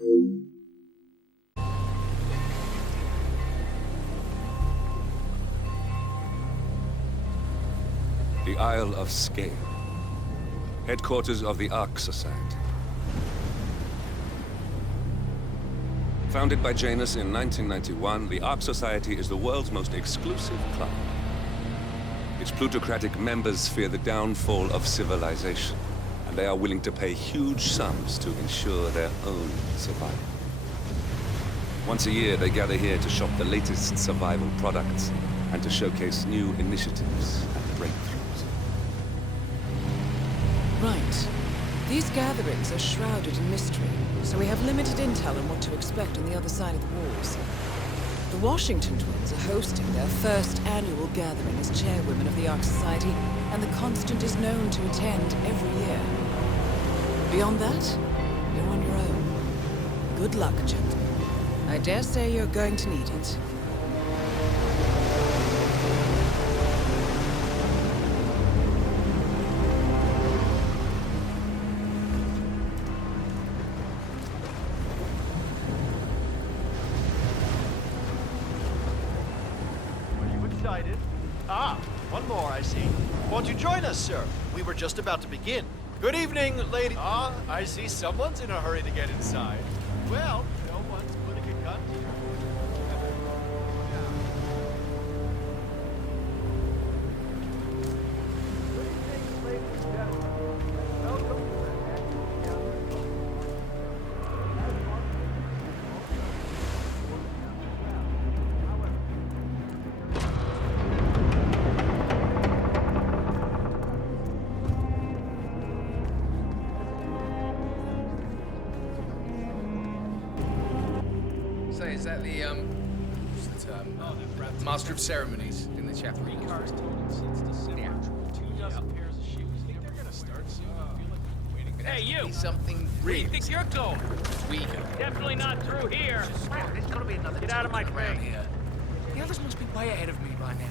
The Isle of Sgàil, headquarters of the Ark Society. Founded by Janus in 1991, the Ark Society is the world's most exclusive club. Its plutocratic members fear the downfall of civilization, and they are willing to pay huge sums to ensure their own survival. Once a year, they gather here to shop the latest survival products and to showcase new initiatives and breakthroughs. Right. These gatherings are shrouded in mystery, so we have limited intel on what to expect on the other side of the walls. The Washington twins are hosting their first annual gathering as chairwomen of the Ark Society, and the Constant is known to attend every year. Beyond that, you're on your own. Good luck, gentlemen. I dare say you're going to need it. One more, I see. Won't you join us, sir? We were just about to begin. Good evening, lady. I see someone's in a hurry to get inside. Well, no one's putting a gun to your Good evening, ladies and gentlemen. Welcome to the next gathering. Say, is that the, what's the term? Master of Ceremonies in the chapel. 3 cars totaled since December. Yeah. 2 dozen pairs of shoes. Think they're gonna start soon? I feel like we've been waiting. Hey, you! Something Where do real. you think you're going? We go. Definitely not through here. There's gotta be another Get out of my token around face. here. The others must be way ahead of me by now.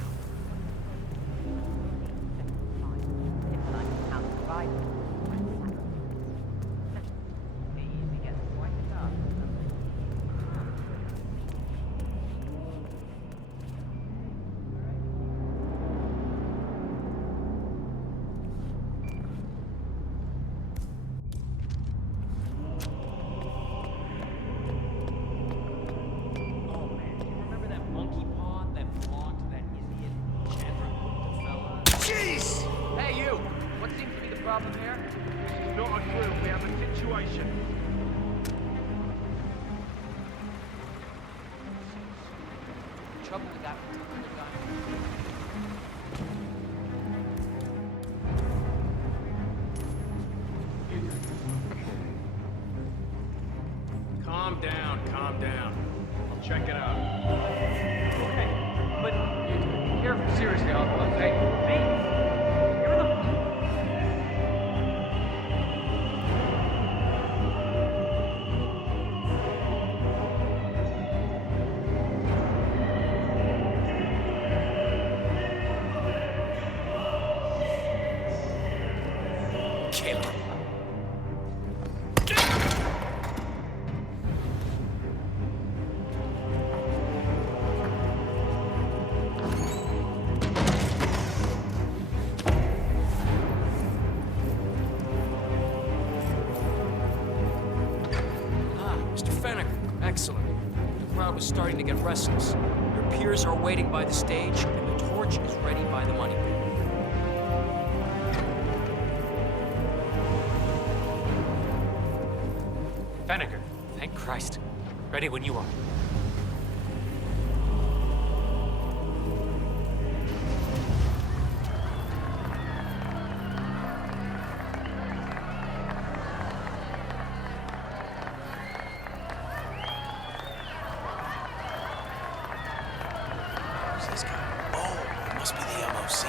Not a clue. We have a situation. Trouble with that particular guy. Calm down, calm down. I'll check it out. Okay, but be careful. Seriously, hey, you're the... Killer. Mr. Fennec, excellent. The crowd was starting to get restless. Your peers are waiting by the stage, and the torch is ready by the money pit. Fenneker, thank Christ. Ready when you are. Who's this guy? Oh, it must be the LOC.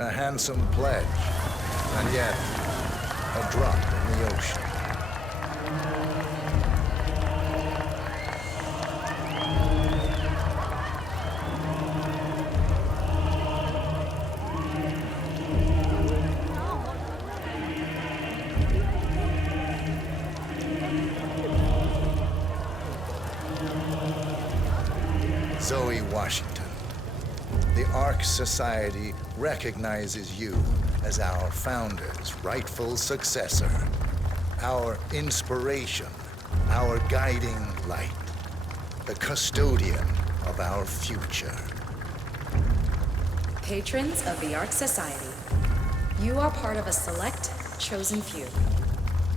A handsome pledge, and yet a drop in the ocean. Zoe Washington, the Ark Society recognizes you as our founder's rightful successor, our inspiration, our guiding light, the custodian of our future. Patrons of the Ark Society, you are part of a select, chosen few.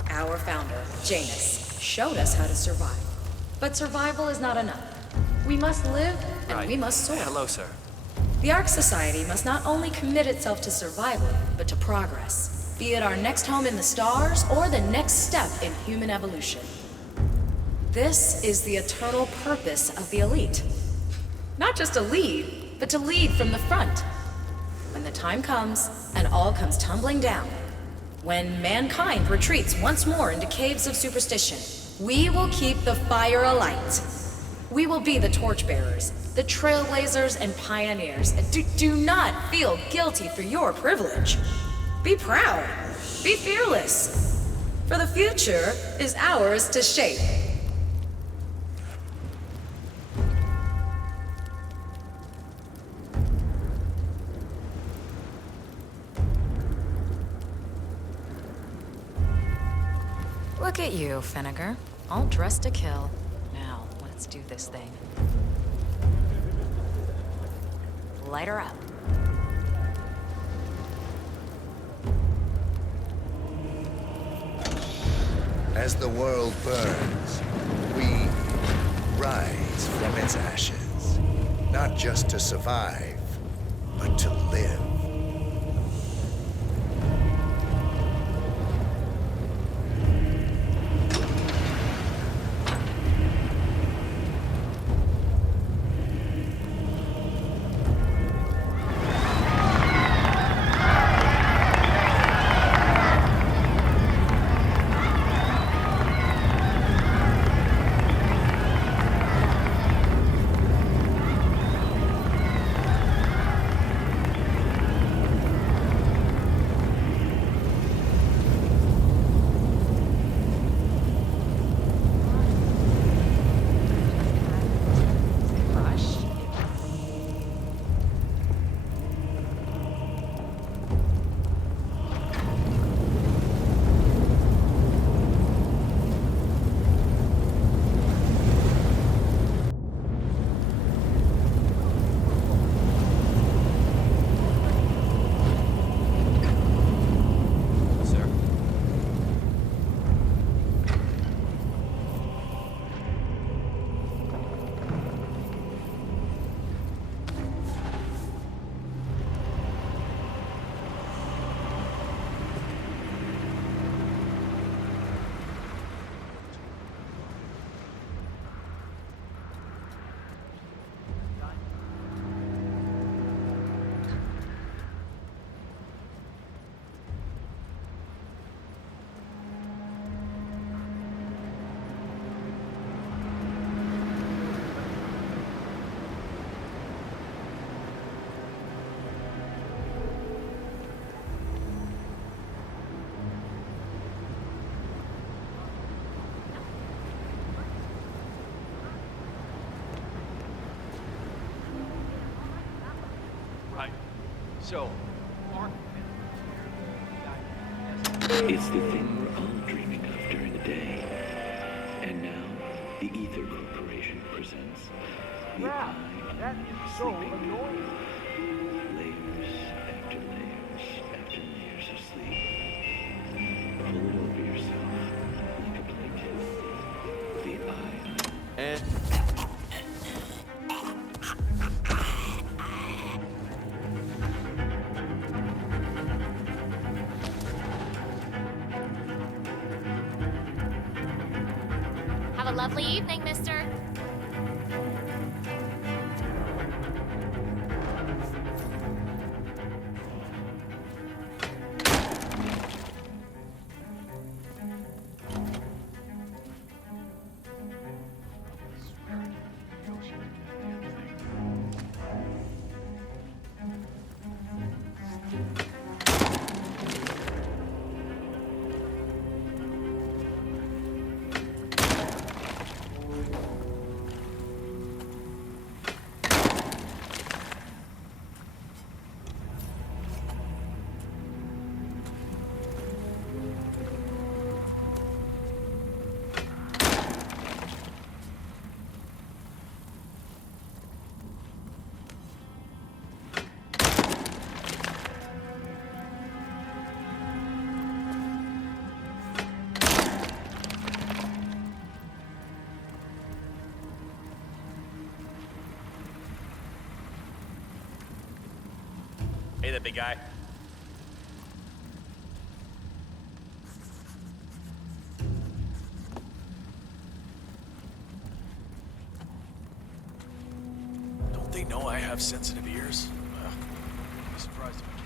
Our founder, Janus, showed us how to survive. But survival is not enough. We must live, and we must soar. Hello, sir. The Ark Society must not only commit itself to survival, but to progress. Be it our next home in the stars, or the next step in human evolution. This is the eternal purpose of the elite. Not just to lead, but to lead from the front. When the time comes, and all comes tumbling down, when mankind retreats once more into caves of superstition, we will keep the fire alight. We will be the torchbearers, the trailblazers and pioneers. Do not feel guilty for your privilege. Be proud. Be fearless. For the future is ours to shape. Look at you, Finnegar. All dressed to kill. Now, let's do this thing. Light her up. As the world burns, we rise from its ashes. Not just to survive, but to live. So, It's the thing we're all dreaming of during the day. And now, the Ether Corporation presents the Eye that on is so Sleeping annoying. Layers after layers after layers of sleep. Pull it over yourself like a blanket. The Eye on... and Have a lovely evening, mister. Hey there, big guy. Don't they know I have sensitive ears? I'm surprised if I can't.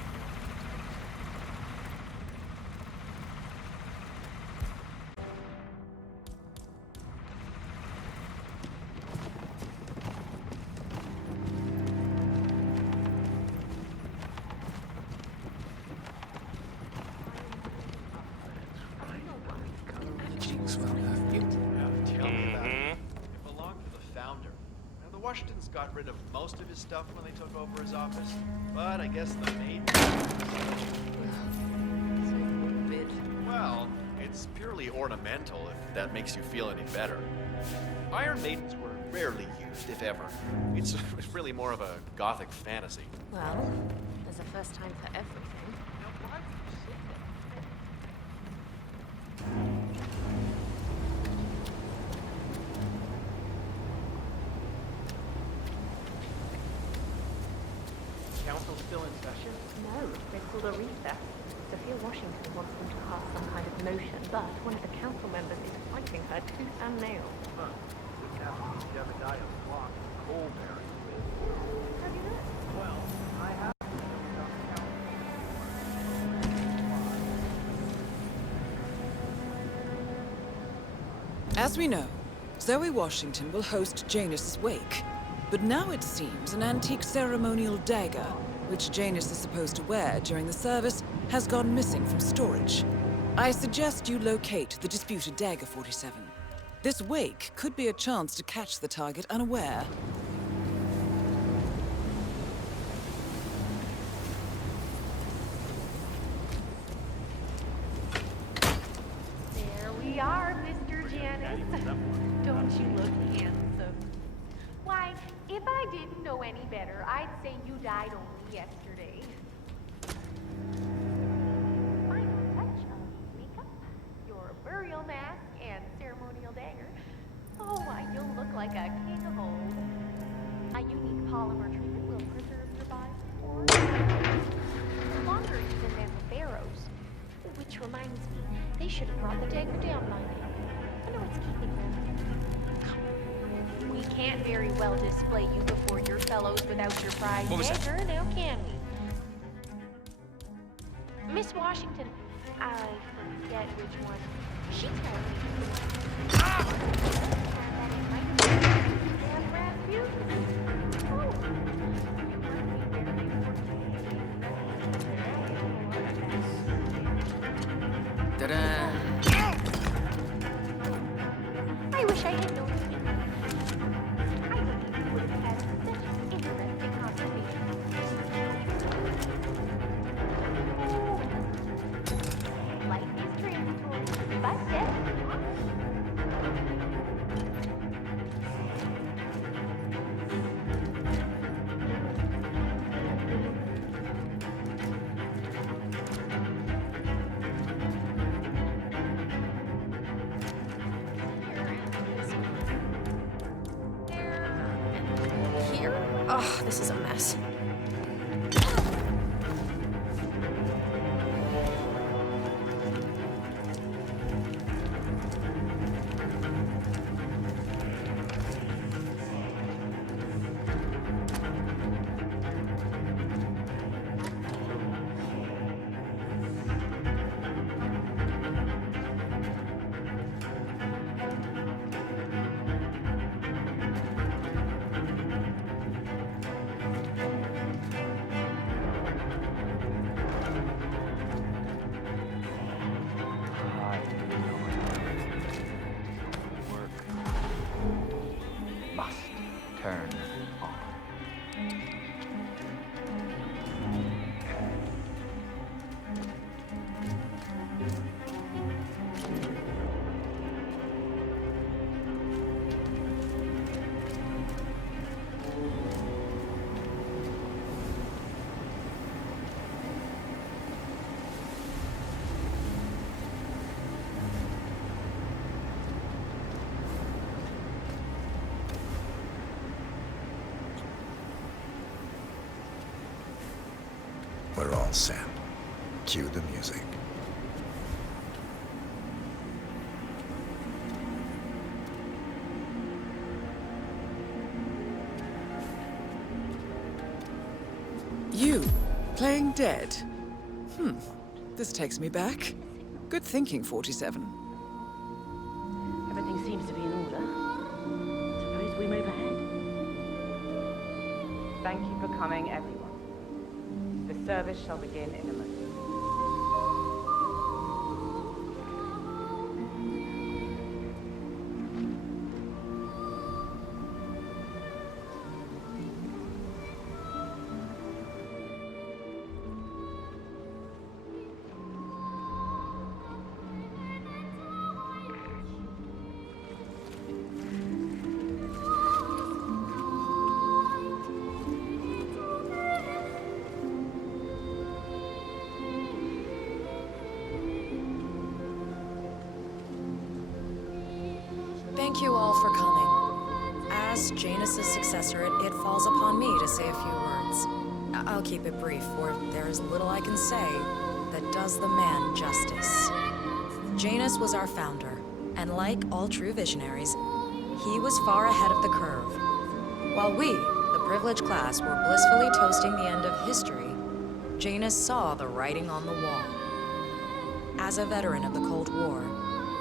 It belonged to the founder. Now, the Washingtons got rid of most of his stuff when they took over his office, but I guess the maid... Well, it's purely ornamental, if that makes you feel any better. Iron Maidens were rarely used, if ever. It's really more of a gothic fantasy. Well, there's a first time for everything. Council still in session? No, they've called a recess. Sophia Washington wants them to pass some kind of motion, but one of the council members is fighting her tooth and nail. Huh. We have Jebediah Block Disguise. How do you know? Well, I have... As we know, Zoe Washington will host Janus' wake. But now it seems an antique ceremonial dagger, which Janus is supposed to wear during the service, has gone missing from storage. I suggest you locate the disputed dagger 47. This wake could be a chance to catch the target unaware. There we are, Mr. Janus. Don't you look handsome? Why, if I didn't know any better, I'd say you died only yesterday. Final touch of makeup, your burial mask, and ceremonial dagger. Oh, why, you'll look like a king of old. A unique polymer treatment will preserve your body for longer even than the pharaohs. Which reminds me, they should have brought the dagger down by now. I know it's keeping them. We can't very well display you before your fellows without your prize dagger, now can we? Miss Washington, I forget which one. She told me that it might be Dan Rasputin. Oh. Ta-da! I wish I had known you. I think you would have had such interesting conversation. Life is transitory, but death is not. Oh, this is a mess. Must turn on. We're all set. Cue the music. You, playing dead? This takes me back. Good thinking, 47. Everything seems to be in order. Suppose we move ahead. Thank you for coming, everyone. The service shall begin in a moment. Thank you all for coming. As Janus' successor, it falls upon me to say a few words. I'll keep it brief, for there is little I can say that does the man justice. Janus was our founder, and like all true visionaries, he was far ahead of the curve. While we, the privileged class, were blissfully toasting the end of history, Janus saw the writing on the wall. As a veteran of the Cold War,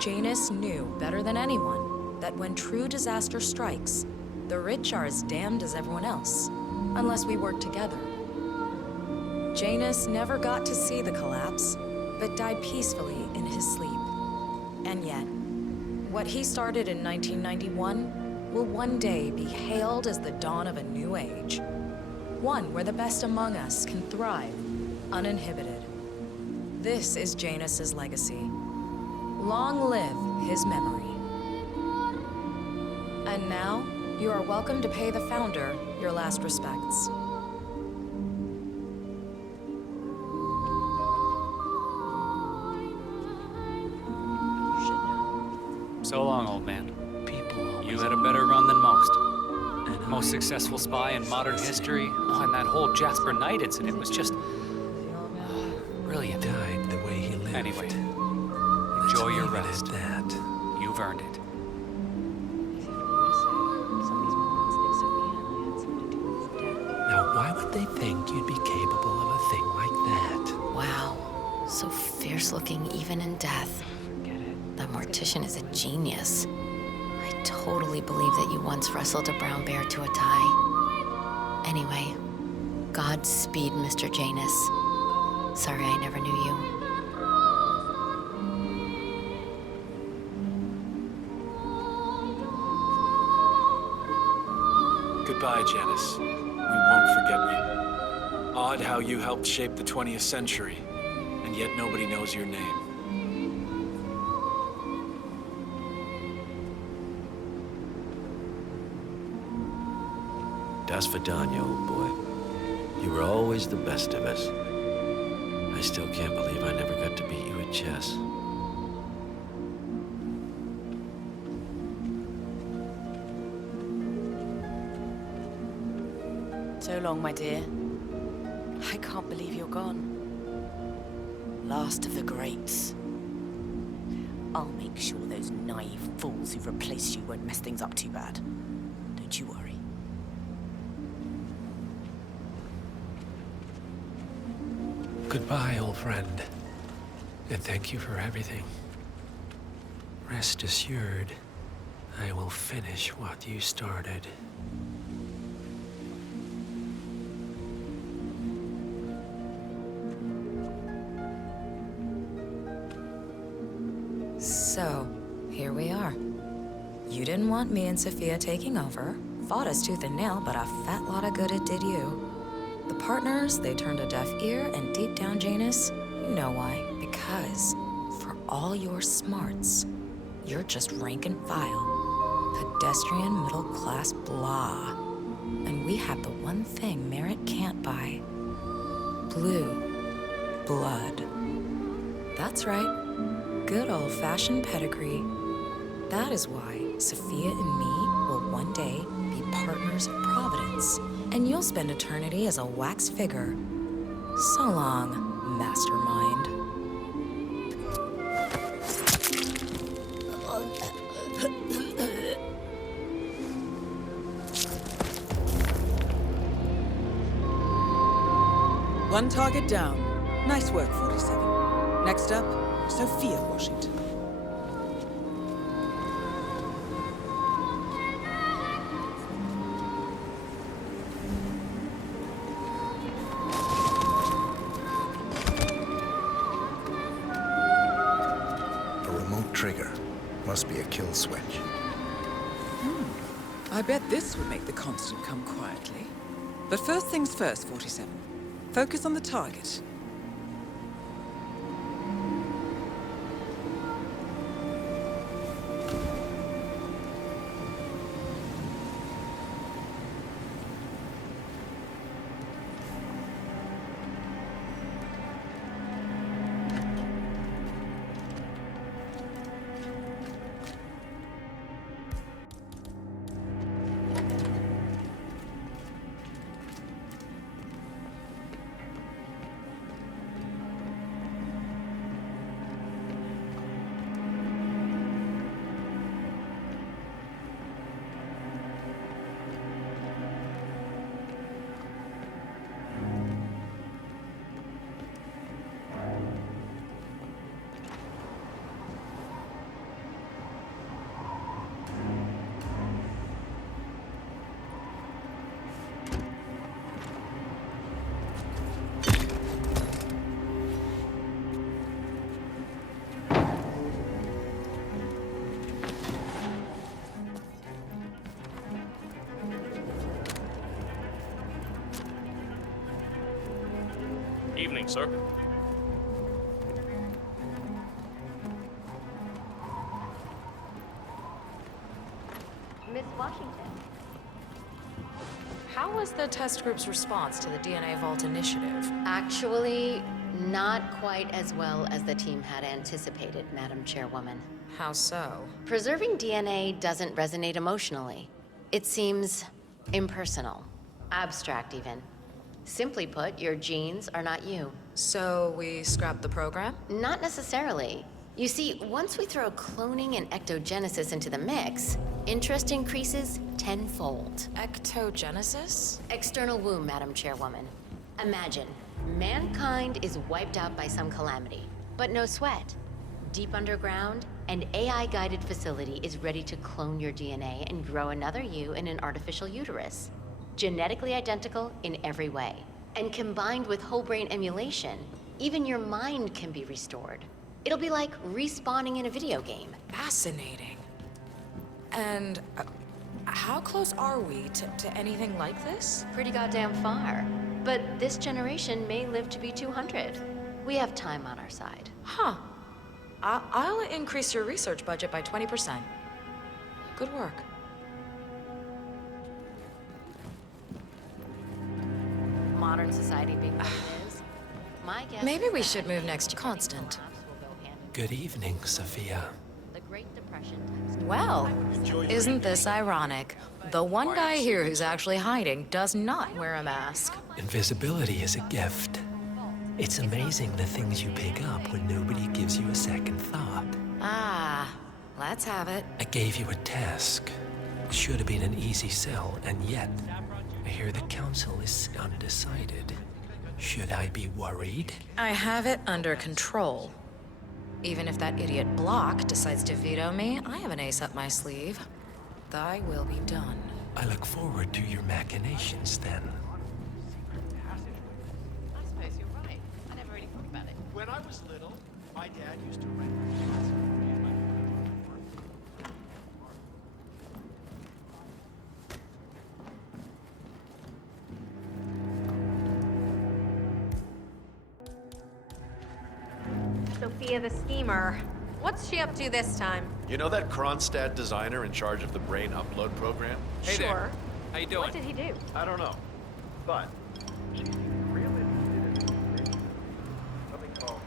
Janus knew better than anyone that when true disaster strikes, the rich are as damned as everyone else, unless we work together. Janus never got to see the collapse, but died peacefully in his sleep. And yet, what he started in 1991 will one day be hailed as the dawn of a new age. One where the best among us can thrive, uninhibited. This is Janus's legacy. Long live his memory. And now, you are welcome to pay the founder your last respects. So long, old man. You had a better run than most. Most successful spy in modern history. Oh, and that whole Jasper Knight incident was just brilliant. Died the way he lived. Anyway, enjoy your rest. You've earned it. Now, why would they think you'd be capable of a thing like that? Wow. So fierce-looking even in death. The mortician is a genius. I totally believe that you once wrestled a brown bear to a tie. Anyway, Godspeed, Mr. Janus. Sorry I never knew you. Goodbye, Janus. We won't forget you. Odd how you helped shape the 20th century, and yet nobody knows your name. Das Vidania, old boy. You were always the best of us. I still can't believe I never got to beat you at chess. So long, my dear. I can't believe you're gone. Last of the greats. I'll make sure those naive fools who've replaced you won't mess things up too bad. Don't you worry. Goodbye, old friend. And thank you for everything. Rest assured, I will finish what you started. So, here we are. You didn't want me and Sophia taking over, fought us tooth and nail, but a fat lot of good it did you. The partners, they turned a deaf ear, and deep down, Janus, you know why. Because, for all your smarts, you're just rank and file. Pedestrian, middle-class blah. And we have the one thing merit can't buy. Blue blood. That's right. Good old-fashioned pedigree. That is why Sophia and me will one day be partners of Providence. And you'll spend eternity as a wax figure. So long, mastermind. One target down. Nice work, 47. Next up, Sophia Washington. A remote trigger. Must be a kill switch. I bet this would make the Constant come quietly. But first things first, 47. Focus on the target. Evening, sir. Miss Washington. How was the test group's response to the DNA Vault initiative? Actually, not quite as well as the team had anticipated, Madam Chairwoman. How so? Preserving DNA doesn't resonate emotionally. It seems impersonal, abstract even. Simply put, your genes are not you. So we scrap the program? Not necessarily. You see, once we throw cloning and ectogenesis into the mix, interest increases tenfold. Ectogenesis? External womb, Madam Chairwoman. Imagine, mankind is wiped out by some calamity, but no sweat. Deep underground, an AI-guided facility is ready to clone your DNA and grow another you in an artificial uterus. Genetically identical in every way. And combined with whole brain emulation, even your mind can be restored. It'll be like respawning in a video game. Fascinating. And how close are we to anything like this? Pretty goddamn far. But this generation may live to be 200. We have time on our side. Huh. I'll increase your research budget by 20%. Good work. Modern society being what it is. My guess Maybe is we that should move next to Constant. Good evening, Sophia. The Great Depression. Well, isn't this ironic? The one guy here who's actually hiding does not wear a mask. Invisibility is a gift. It's amazing the things you pick up when nobody gives you a second thought. Ah, let's have it. I gave you a task. It should have been an easy sell, and yet, I hear the council is undecided. Should I be worried? I have it under control. Even if that idiot Block decides to veto me, I have an ace up my sleeve. Thy will be done. I look forward to your machinations then. I suppose you're right. I never really thought about it. When I was little, my dad used to rent Sophia the schemer. What's she up to this time? You know that Kronstadt designer in charge of the brain upload program? Hey Sure. there. How you doing? What did he do? I don't know. But she seemed real interested in something called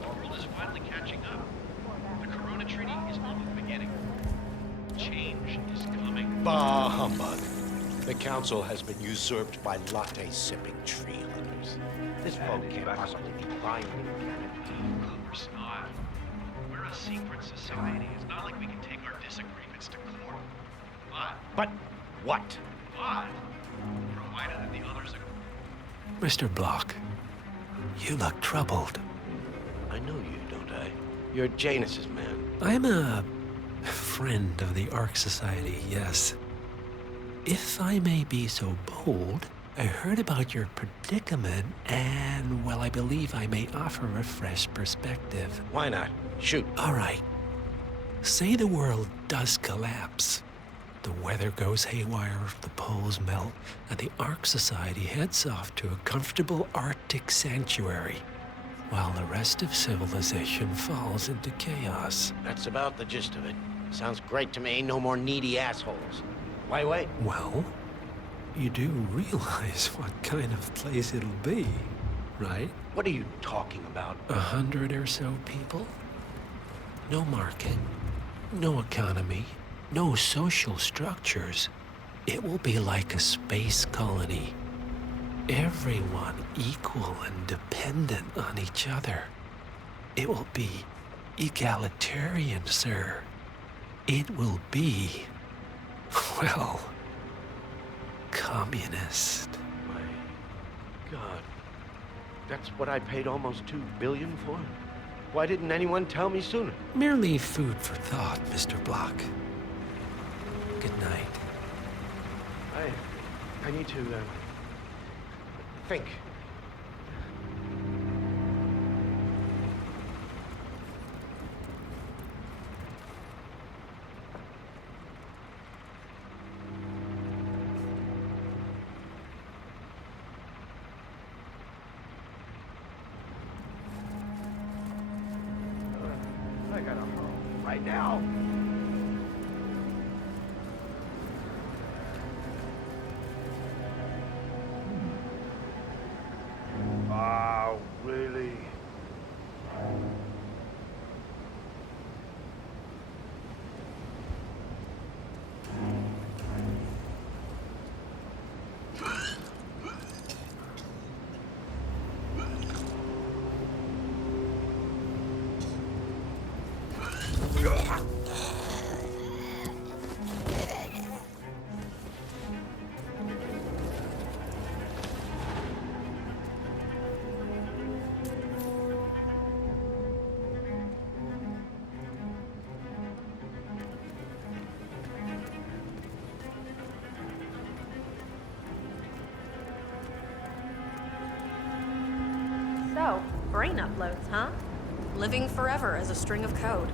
The world is finally catching up. The agent is coming. Bah humbug. The council has been usurped by latte-sipping tree huggers. This folk can't possibly be binding, can it? Of course not. We're a secret society. It's not like we can take our disagreements to court. But what? Provided that the others agree. Mr. Block, you look troubled. I know you, don't I? You're Janus's man. I'm a friend of the Ark Society, yes. If I may be so bold, I heard about your predicament, and, well, I believe I may offer a fresh perspective. Why not? Shoot. All right. Say the world does collapse. The weather goes haywire, the poles melt, and the Ark Society heads off to a comfortable Arctic sanctuary, while the rest of civilization falls into chaos. That's about the gist of it. Sounds great to me. No more needy assholes. Why wait? Well, you do realize what kind of place it'll be, right? What are you talking about? 100 or so people? No market, no economy, no social structures. It will be like a space colony. Everyone equal and dependent on each other. It will be egalitarian, sir. It will be, well, communist. My God. That's what I paid almost $2 billion for? Why didn't anyone tell me sooner? Merely food for thought, Mr. Block. Good night. I need to, think. I gotta hurl right now. Oh, really? So, brain uploads, huh? Living forever as a string of code.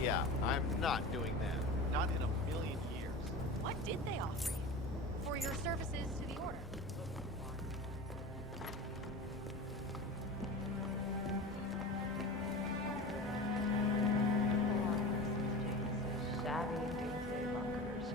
Yeah, I'm not doing that. Not in a million years. What did they offer you? For your services to the Order. Shabby doomsday bunkers.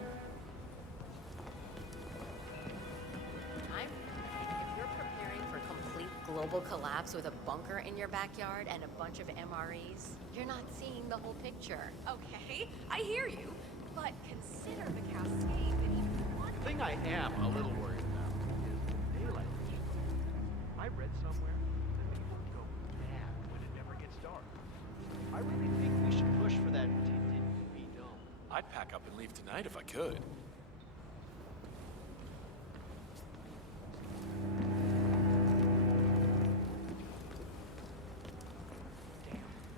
If you're preparing for complete global collapse with a bunker in your backyard and a bunch of MREs, you're not seeing the whole picture. Okay, I hear you, but consider the cascade that even one... The thing I am a little worried about is the daylight restriction. I read somewhere that people go mad when it never gets dark. I really think we should push for that tinted UV dome. I'd pack up and leave tonight if I could.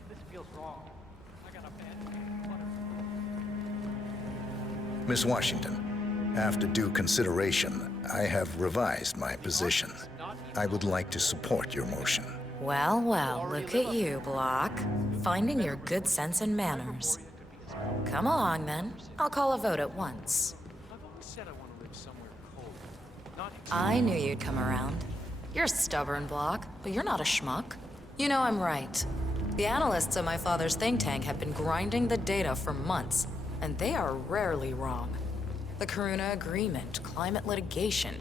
This feels wrong. I got a bad Miss Washington, after due consideration, I have revised my position. I would like to support your motion. Well, well, look at you, Block. Finding your good sense and manners. Come along, then. I'll call a vote at once. I've always said I want to live somewhere cold. Not I knew you'd come around. You're stubborn, Block, but you're not a schmuck. You know I'm right. The analysts at my father's think tank have been grinding the data for months, and they are rarely wrong. The Karuna Agreement, climate litigation.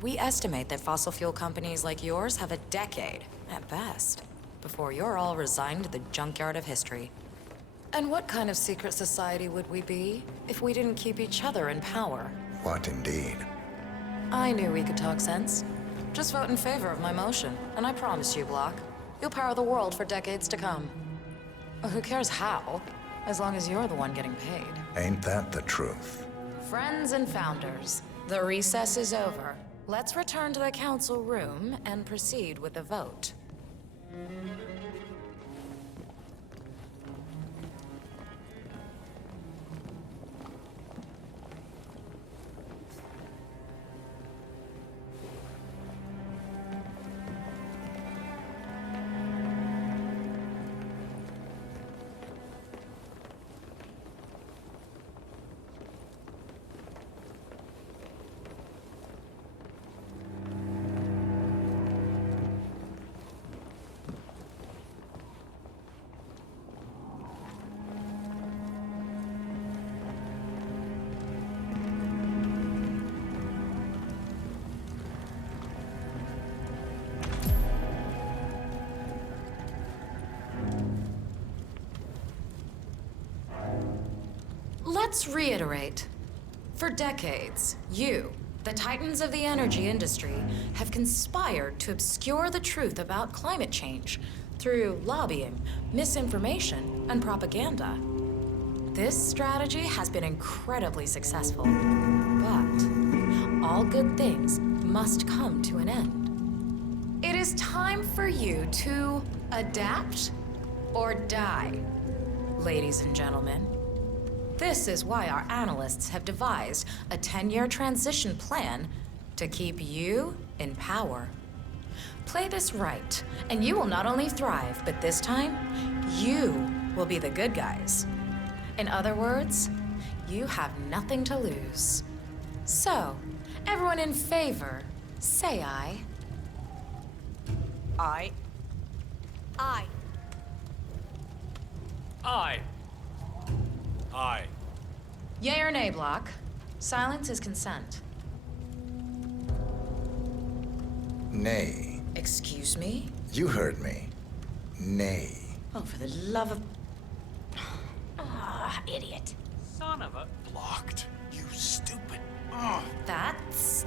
We estimate that fossil fuel companies like yours have a decade, at best, before you're all resigned to the junkyard of history. And what kind of secret society would we be if we didn't keep each other in power? What indeed? I knew we could talk sense. Just vote in favor of my motion, and I promise you, Block, you'll power the world for decades to come. Who cares how, as long as you're the one getting paid. Ain't that the truth? Friends and founders, the recess is over. Let's return to the council room and proceed with the vote. Let's reiterate. For decades, you, the titans of the energy industry, have conspired to obscure the truth about climate change through lobbying, misinformation, and propaganda. This strategy has been incredibly successful, but all good things must come to an end. It is time for you to adapt or die, ladies and gentlemen. This is why our analysts have devised a 10-year transition plan to keep you in power. Play this right, and you will not only thrive, but this time, you will be the good guys. In other words, you have nothing to lose. So, everyone in favor, say aye. Aye. Aye. Aye. Aye. Yay or nay, Block? Silence is consent. Nay. Excuse me? You heard me. Nay. Oh, for the love of... Ah, idiot. Son of a... Blocked. You stupid. That's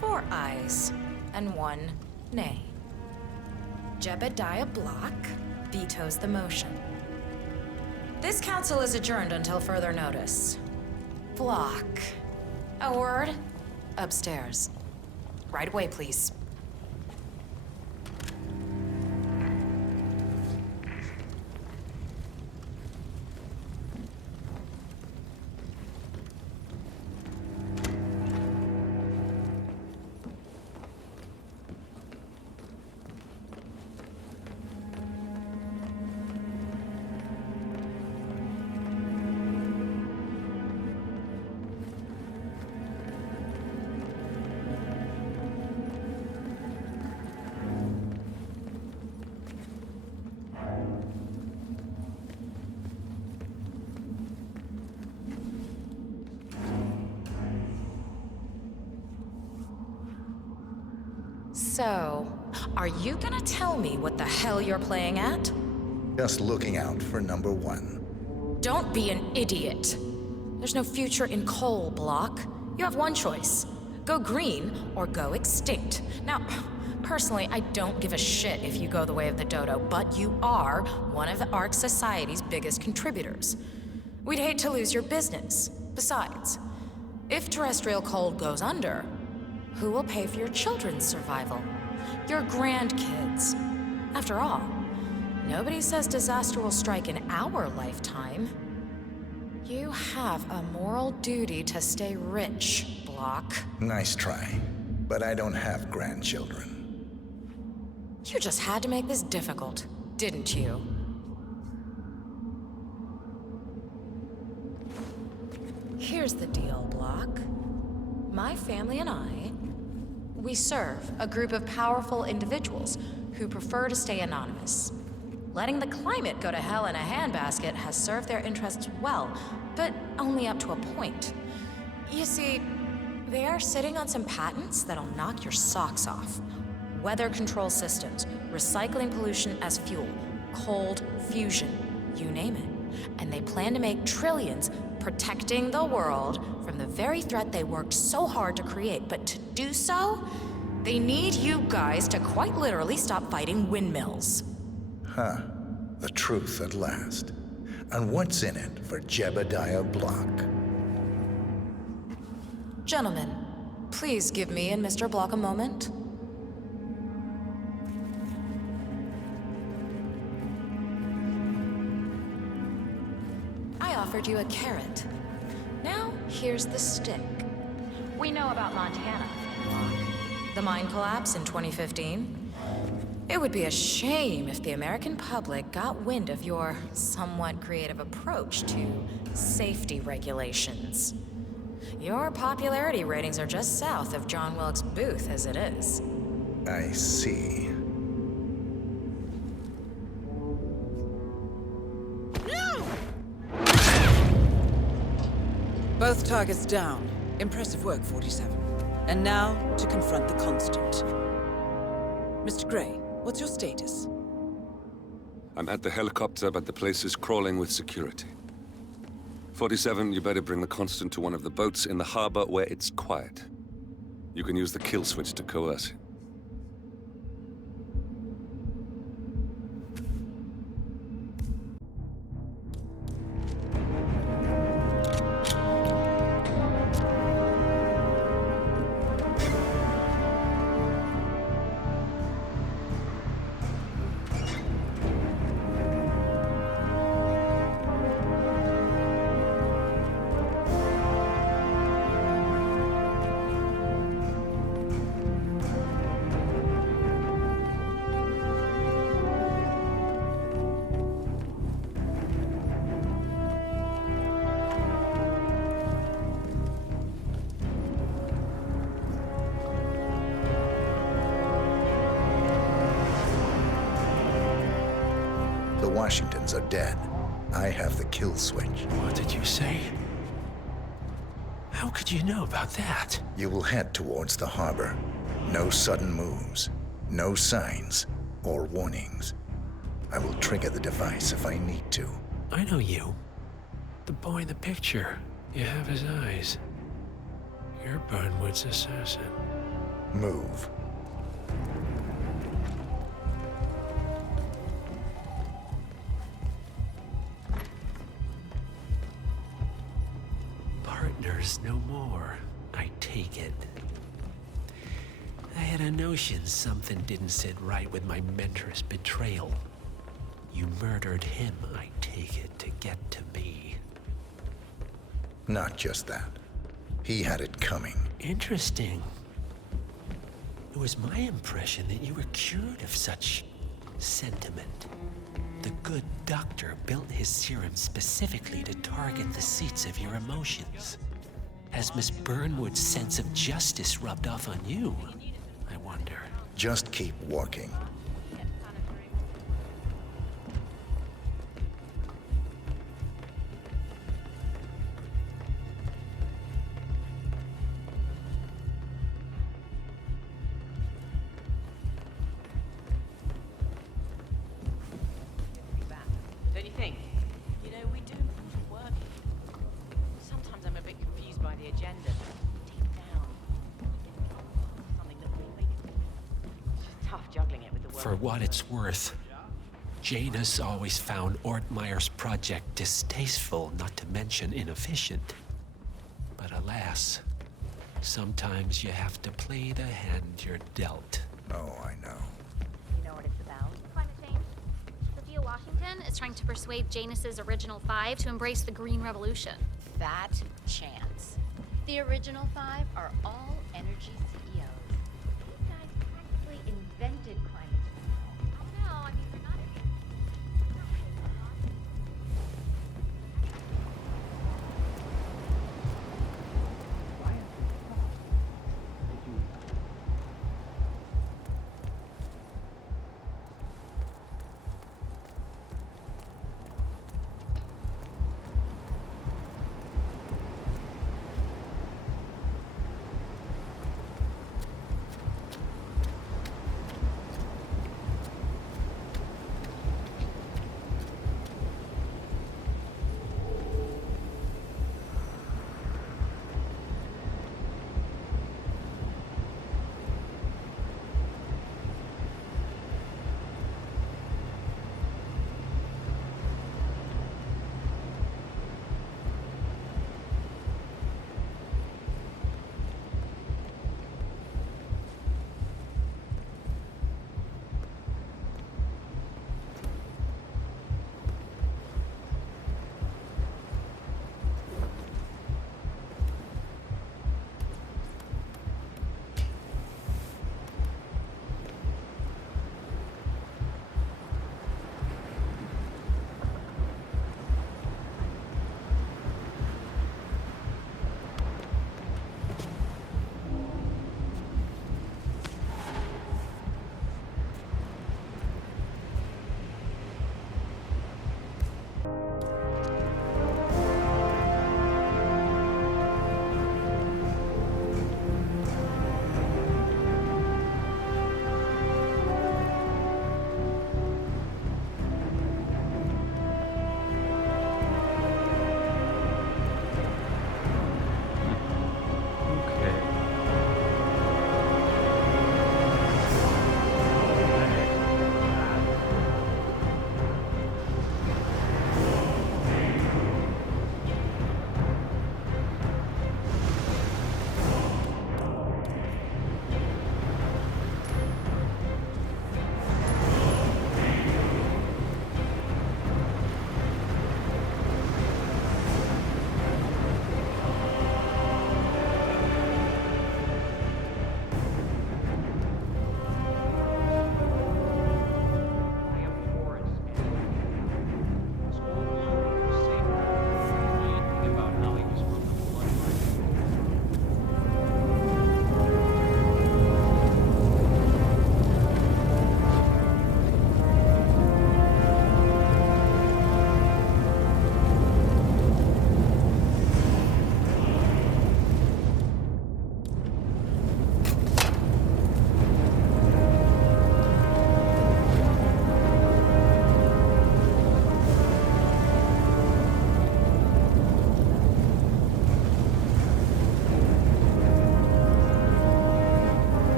4 ayes and 1 nay. Jebediah Block vetoes the motion. This council is adjourned until further notice. Block. A word? Upstairs. Right away, please. So, are you gonna tell me what the hell you're playing at? Just looking out for number 1. Don't be an idiot. There's no future in coal, Block. You have one choice. Go green or go extinct. Now, personally, I don't give a shit if you go the way of the dodo, but you are one of the Ark Society's biggest contributors. We'd hate to lose your business. Besides, if terrestrial coal goes under, who will pay for your children's survival? Your grandkids. After all, nobody says disaster will strike in our lifetime. You have a moral duty to stay rich, Block. Nice try, but I don't have grandchildren. You just had to make this difficult, didn't you? Here's the deal, Block. My family and I, we serve a group of powerful individuals who prefer to stay anonymous. Letting the climate go to hell in a handbasket has served their interests well, but only up to a point. You see, they are sitting on some patents that'll knock your socks off. Weather control systems, recycling pollution as fuel, cold fusion, you name it. And they plan to make trillions protecting the world from the very threat they worked so hard to create. But to do so, they need you guys to quite literally stop fighting windmills. Huh. The truth at last. And what's in it for Jebediah Block? Gentlemen, please give me and Mr. Block a moment. I offered you a carrot. Now, here's the stick. We know about Montana. The mine collapse in 2015? It would be a shame if the American public got wind of your somewhat creative approach to safety regulations. Your popularity ratings are just south of John Wilkes Booth as it is. I see. Both targets down. Impressive work, 47. And now, to confront the Constant. Mr. Gray, what's your status? I'm at the helicopter, but the place is crawling with security. 47, you better bring the Constant to one of the boats in the harbor where it's quiet. You can use the kill switch to coerce him. The Washingtons are dead. I have the kill switch. What did you say? How could you know about that? You will head towards the harbor. No sudden moves, no signs or warnings. I will trigger the device if I need to. I know you. The boy in the picture. You have his eyes. You're Burnwood's assassin. Move. Partners no more, I take it. I had a notion something didn't sit right with my mentor's betrayal. You murdered him, I take it, to get to me. Not just that. He had it coming. Interesting. It was my impression that you were cured of such sentiment. The good doctor built his serum specifically to target the seats of your emotions. Has Miss Burnwood's sense of justice rubbed off on you? I wonder. Just keep walking. Don't you think? You know, we do work. Sometimes I'm a bit confused by the agenda. Deep down, something that we make. It's just tough juggling it with the work. For what it's worth, Janus always found Ortmeyer's project distasteful, not to mention inefficient. But alas, sometimes you have to play the hand you're dealt. Oh, I know. You know what it's about? Climate change. Sophia Washington is trying to persuade Janus's original five to embrace the Green Revolution. That chance. The original five are all energy CEOs. These guys practically invented climate change. I don't know. I mean, they're not idiots.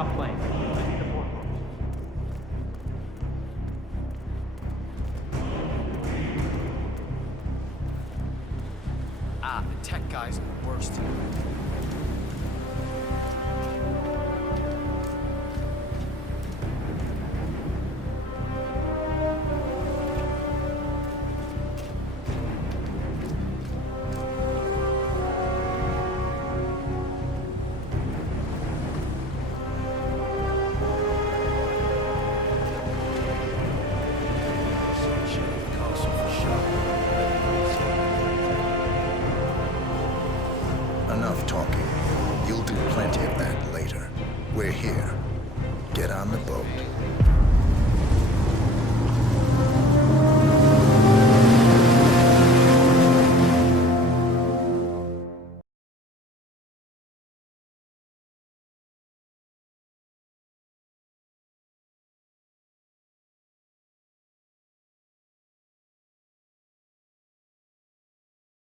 Stop playing. I need the boardroom. Ah, the tech guys are the worst. Enough talking. You'll do plenty of that later. We're here. Get on the boat.